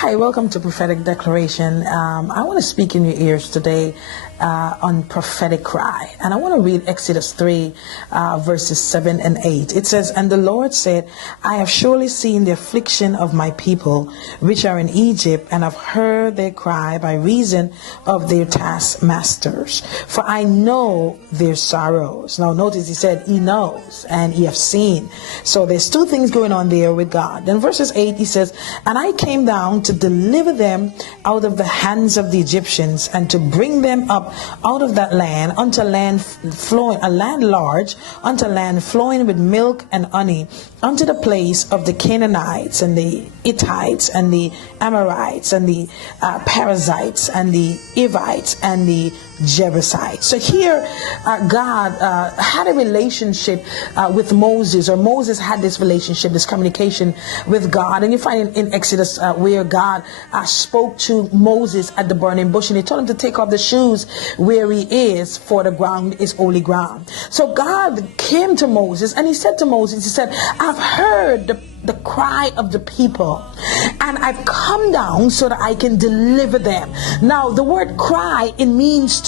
Hi, welcome to Prophetic Declaration. I want to speak in your ears today on Prophetic Cry. And I want to read Exodus 3, verses 7 and 8. It says, "And the Lord said, I have surely seen the affliction of my people, which are in Egypt, and have heard their cry by reason of their taskmasters. For I know their sorrows." Now notice he said he knows and he have seen. So there's two things going on there with God. Then verses 8, he says, "And I came down to deliver them out of the hands of the Egyptians, and to bring them up out of that land unto land flowing, a land large, unto land flowing with milk and honey, unto the place of the Canaanites and the Hittites and the Amorites and the Perizzites and the Evites and the Jebusites." So here God had a relationship with Moses, or Moses had this relationship, this communication with God. And you find in Exodus where God spoke to Moses at the burning bush, and he told him to take off the shoes where he is, for the ground is holy ground. So God came to Moses and he said to Moses, he said, "I've heard the cry of the people, and I've come down so that I can deliver them." Now the word cry, it means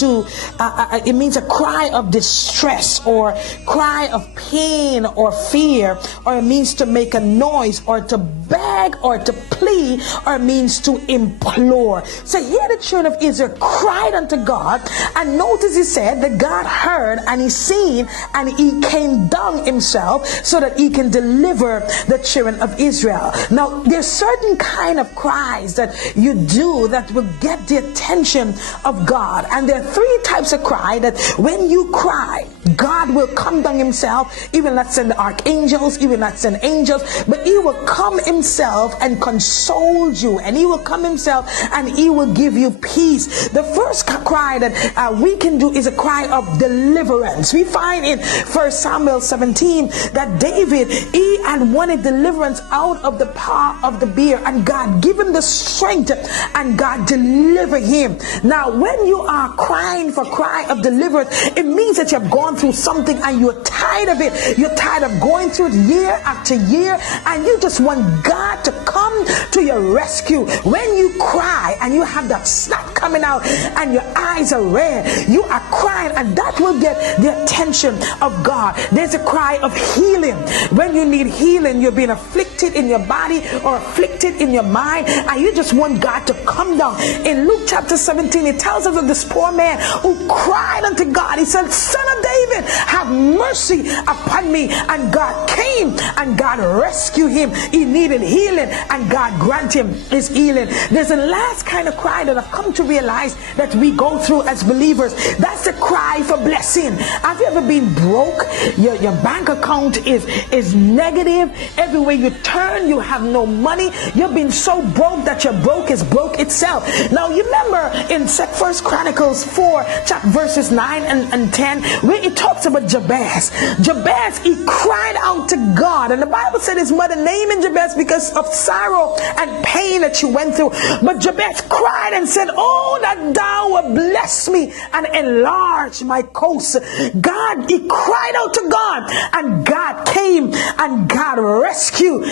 a cry of distress, or cry of pain or fear, or it means to make a noise, or to beg, or to plead, or it means to implore. So here the children of Israel cried unto God, and notice he said that God heard and he seen, and he came down himself so that he can deliver the children of Israel. Now there's certain kind of cries that you do that will get the attention of God, and there are three types of cry that when you cry, God will come down himself. He will not send the archangels, he will not send angels, but he will come himself and console you, and he will come himself and he will give you peace. The first cry that we can do is a cry of deliverance. We find in 1 Samuel 17 that David, he had wanted deliverance out of the paw of the bear, and God give him the strength, and God deliver him. Now when you are crying for cry of deliverance, it means that you've gone through something and you're tired of it. You're tired of going through it year after year, and you just want God to come to your rescue. When you cry and you have that snot coming out and your eyes are red, you are crying, and that will get the attention of God. There's a cry of healing. When you need healing, you're being afflicted in your body or afflicted in your mind, and you just want God to come down. In Luke chapter 17, it tells us of this poor man who cried unto God. He said, "Son of David, have mercy upon me." And God came and God rescued him. He needed healing, and God granted him his healing. There's a last kind of cry that I've come to realize that we go through as believers. That's the cry for blessing. Have you ever been broke? Your bank account is negative. Everywhere you turn, you have no money. You've been so broke that your broke is broke itself. Now you remember in 1 Chronicles 4 verses 9 and 10, where it talks about Jabez. Jabez, he cried out to God, and the Bible said his mother named him Jabez because of sorrow and pain that she went through. But Jabez cried and said, "Oh, that thou would bless me and enlarge my coast." God, he cried out to God, and God came and God rescued.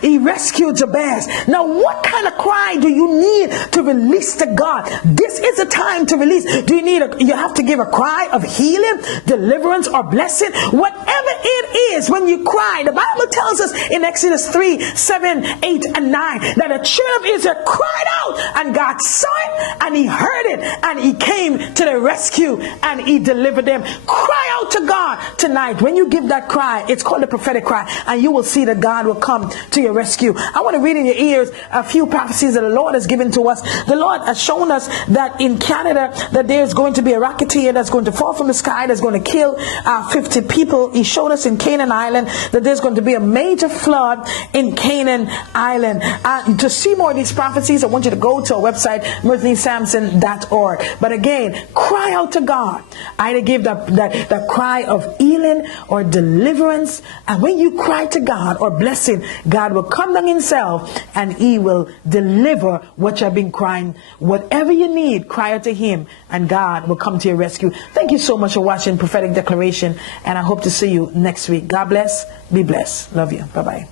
He rescued Jabez. Now what kind of cry do you need to release to God? This is a time to release. Do you need you have to give a cry of healing, deliverance, or blessing? Whatever it is, when you cry, the Bible tells us in Exodus 3, 7, 8, and 9 that the children of Israel cried out, and God saw it, and he heard it, and he came to the rescue, and he delivered them. Cry out to God tonight. When you give that cry, it's called the prophetic cry, and you will see that God will come to your rescue. I want to read in your ears a few prophecies that the Lord has given to us. The Lord has shown us that in Canada that there's going to be a rocketeer that's going to fall from the sky, that's going to kill 50 people. He showed us in Canaan Island that there's going to be a major flood in Canaan Island. To see more of these prophecies, I want you to go to our website, MercySampson.org. But again, cry out to God. Either give that cry of healing or deliverance, and when you cry to God or blessing, God will come down himself and he will deliver what you've been crying. Whatever you need, cry out to him, and God will come to your rescue. Thank you so much for watching Prophetic Declaration, and I hope to see you next week. God bless. Be blessed. Love you. Bye-bye.